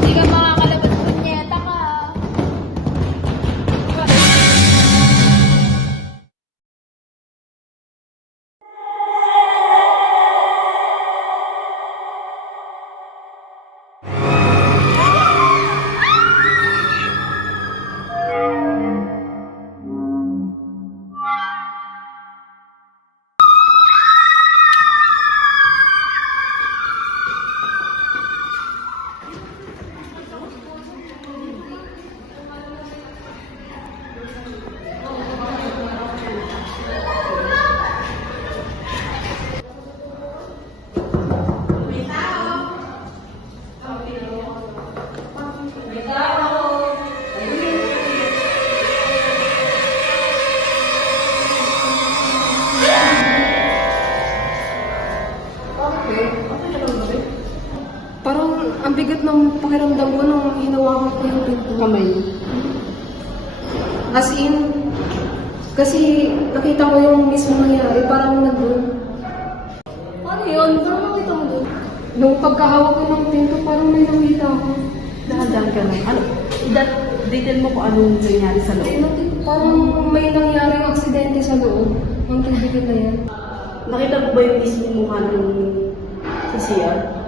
Hindi ka makakalabas, punyeta ka. Parang ang bigat ng pakiramdam ko nung hinawakan ko yung kamay. As in, kasi nakita ko yung mismo nangyari, parang nag-doon. Ano yun? Parang nakita mo doon. Nung pagkahawak ko ng pinto, parang may nakita ako. Dahan-dahan ka lang. Ano? Detail mo kung anong nangyari sa loob. Parang may nangyaring aksidente sa loob. Ang tubigin na yan. Nakita mo ba yung mismo mukha ng sa CR?